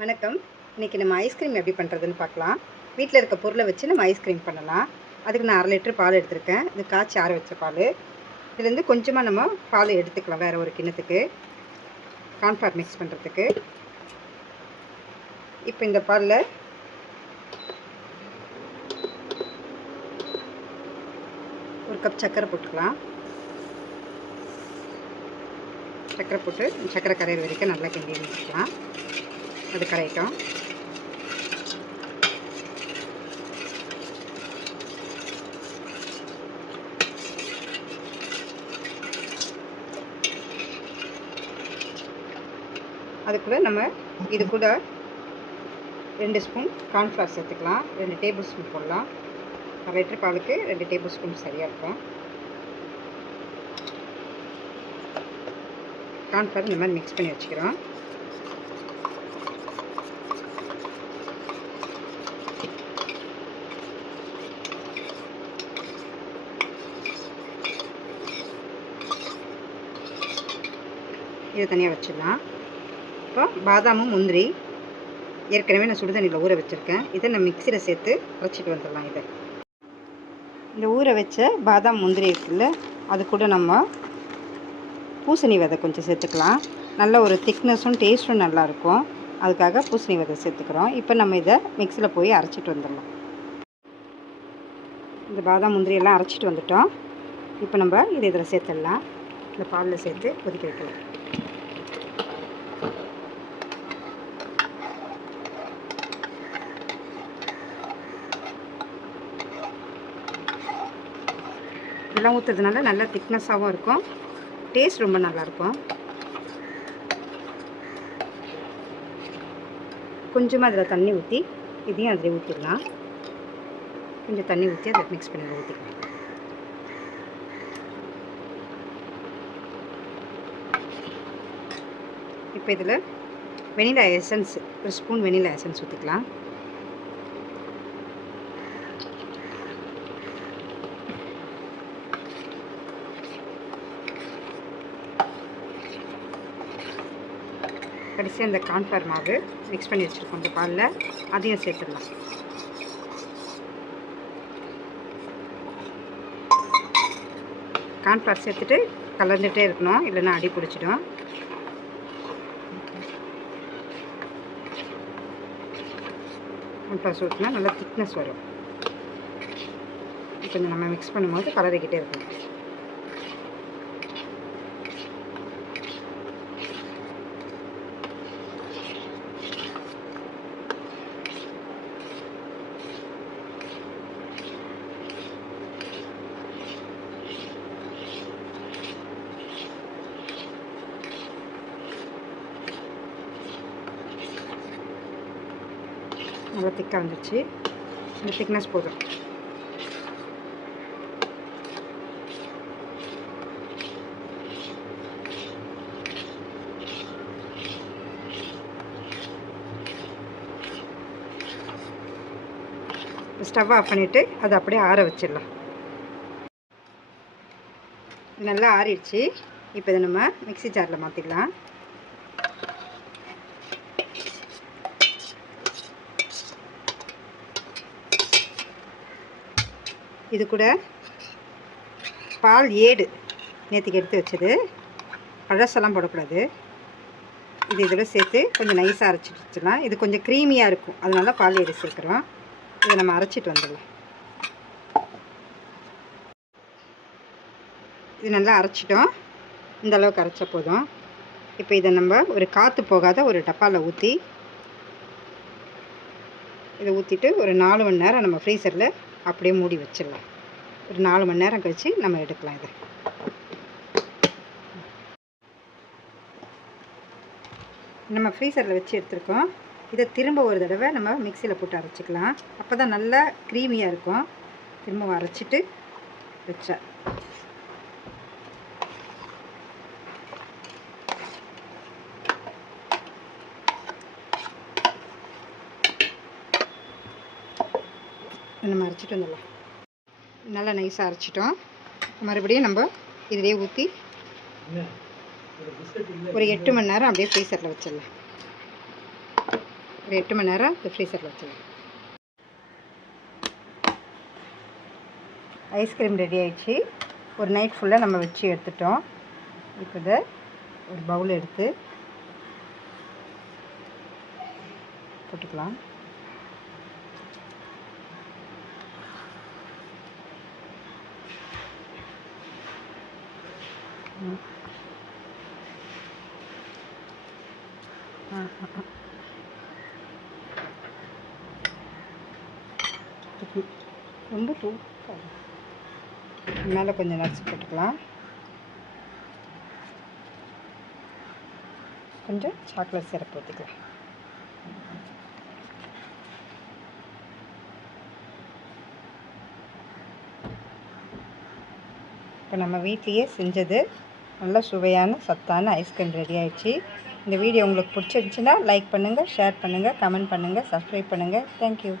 வணக்கம். இன்றைக்கி நம்ம ஐஸ்கிரீம் எப்படி பண்ணுறதுன்னு பார்க்கலாம். வீட்டில் இருக்க பொருளை வச்சு நம்ம ஐஸ்கிரீம் பண்ணலாம். அதுக்கு நான் 1/2 லிட்டர் பால் எடுத்திருக்கேன். இது காய்ச்சி ஆற வச்ச பால். இதுலேருந்து கொஞ்சமாக நம்ம பால் எடுத்துக்கலாம் வேறு ஒரு கிண்ணத்துக்கு கார்ன்ஃப்ளவர் மிக்ஸ் பண்ணுறதுக்கு. இப்போ இந்த பாலில் ஒரு கப் சர்க்கரை போட்டுக்கலாம். சர்க்கரை போட்டு சர்க்கரை கரையிற வரைக்கும் நல்லா கிண்டி வச்சுக்கலாம். அது கரையட்டும். அதுக்குள்ளே நம்ம இது கூட 2 ஸ்பூன் கார்ன்ஃப்ளவர் சேர்த்துக்கலாம். 2 டேபிள் ஸ்பூன் போடலாம். 1/2 லிட்டர் பாலுக்கு 2 டேபிள் ஸ்பூன் சரியாக இருக்கும். கார்ன்ஃப்ளவர் இந்த மாதிரி மிக்ஸ் பண்ணி வச்சுக்கிறோம். இதை தனியாக வச்சிடலாம். இப்போ பாதாமும் முந்திரி ஏற்கனவே நான் சுடுதண்ணியில் ஊற வச்சுருக்கேன். இதை நான் மிக்சியில் சேர்த்து அரைச்சிட்டு வந்துடலாம். இதை இந்த ஊற வச்ச பாதாம் முந்திரி இருக்குல்ல, அது கூட நம்ம பூசணி விதை கொஞ்சம் சேர்த்துக்கலாம். நல்ல ஒரு திக்னஸும் டேஸ்ட்டும் நல்லாயிருக்கும். அதுக்காக பூசணி விதை சேர்த்துக்கிறோம். இப்போ நம்ம இதை மிக்சியில் போய் அரைச்சிட்டு வந்துடலாம். இந்த பாதாம் முந்திரியெல்லாம் அரைச்சிட்டு வந்துட்டோம். இப்போ நம்ம இதை இதில் சேர்த்துடலாம். இந்த பாலில் சேர்த்து கொதிக்க வைக்கலாம். இதெல்லாம் ஊற்றுறதுனால நல்லா திக்னஸாகவும் இருக்கும். டேஸ்ட் ரொம்ப நல்லாயிருக்கும். கொஞ்சமாக அதில் தண்ணி ஊற்றி இதையும் அதில் ஊற்றிடலாம். கொஞ்சம் தண்ணி ஊற்றி அதை மிக்ஸ் பண்ணி ஊற்றிக்கலாம். இப்போ இதில் வெனிலா எசன்ஸ் ஒரு ஸ்பூன் வெனிலா எசன்ஸ் ஊற்றிக்கலாம். கடைசியாக இந்த கார்ன்ஃப்ளவர் மாவு மிக்ஸ் பண்ணி வச்சுருக்கோம் இந்த பாலில், அதையும் சேர்த்துடலாம். கார்ன்ஃப்ளவர் சேர்த்துட்டு கலந்துகிட்டே இருக்கணும், இல்லைன்னா அடி பிடிச்சிடும். கார்ன்ஃப்ளவர் ஊற்றினா நல்லா திக்னஸ் வரும். கொஞ்சம் நம்ம மிக்ஸ் பண்ணும்போது கலரிக்கிட்டே இருக்கணும். நல்லா திக்காக வந்துடுச்சு. இந்த திக்னஸ் போதும். ஸ்டவ் ஆஃப் பண்ணிவிட்டு அதை அப்படியே ஆற வச்சிடலாம். நல்லா ஆறிடுச்சு. இப்போ இதை நம்ம மிக்ஸி ஜாரில் மாற்றிடலாம். இது கூட பால் ஏடு நேற்றுக்கு எடுத்து வச்சது, பழசெல்லாம் போடக்கூடாது. இது இதில் சேர்த்து கொஞ்சம் நைஸாக அரைச்சிட்டு வச்சிடலாம். இது கொஞ்சம் க்ரீமியாக இருக்கும், அதனால பால் ஏடு சேர்க்குறோம். இதை நம்ம அரைச்சிட்டு வந்துடலாம். இது நல்லா அரைச்சிட்டோம். இந்த அளவுக்கு அரைச்சா போதும். இப்போ இதை நம்ம ஒரு காற்று போகாத ஒரு டப்பாவில் ஊற்றி இதை ஊற்றிட்டு ஒரு 4 மணி நேரம் நம்ம ஃப்ரீசரில் அப்படியே மூடி வச்சிடலாம். ஒரு 4 மணி நேரம் கழித்து நம்ம எடுக்கலாம். இதை நம்ம ஃப்ரீசரில் வச்சு எடுத்துருக்கோம். இதை திரும்ப ஒரு தடவை நம்ம மிக்சியில் போட்டு அரைச்சிக்கலாம். அப்போ தான் நல்லா க்ரீமியாக இருக்கும். திரும்ப அரைச்சிட்டு வச்சா நம்ம அரைச்சிட்டு வந்துடலாம். நல்லா நைஸாக அரைச்சிட்டோம். மறுபடியும் நம்ம இதிலே ஊற்றி ஒரு 8 மணி நேரம் அப்படியே ஃப்ரீசரில் வச்சிடலாம். ஒரு 8 மணி நேரம் ஃப்ரீசரில் வச்சுருவேன். ஐஸ்கிரீம் ரெடி ஆகிடுச்சு. ஒரு நைட் ஃபுல்லாக நம்ம வச்சு எடுத்துட்டோம். இப்போ இதை ஒரு பவுல் எடுத்து போட்டுக்கலாம். ரொம்ப சூப்பர். மேலே கொஞ்சம் நட்ஸ் போட்டுக்கலாம். கொஞ்சம் சாக்லேட் சிரப் ஊற்றிக்கலாம். இப்போ நம்ம வீட்லேயே செஞ்சது நல்ல சுவையான சத்தான ஐஸ்கிரீம் ரெடி ஆகிடுச்சு. இந்த வீடியோ உங்களுக்கு பிடிச்சிருந்துச்சுன்னா லைக் பண்ணுங்கள், ஷேர் பண்ணுங்கள், கமெண்ட் பண்ணுங்கள், சப்ஸ்கிரைப் பண்ணுங்கள். தேங்க்யூ.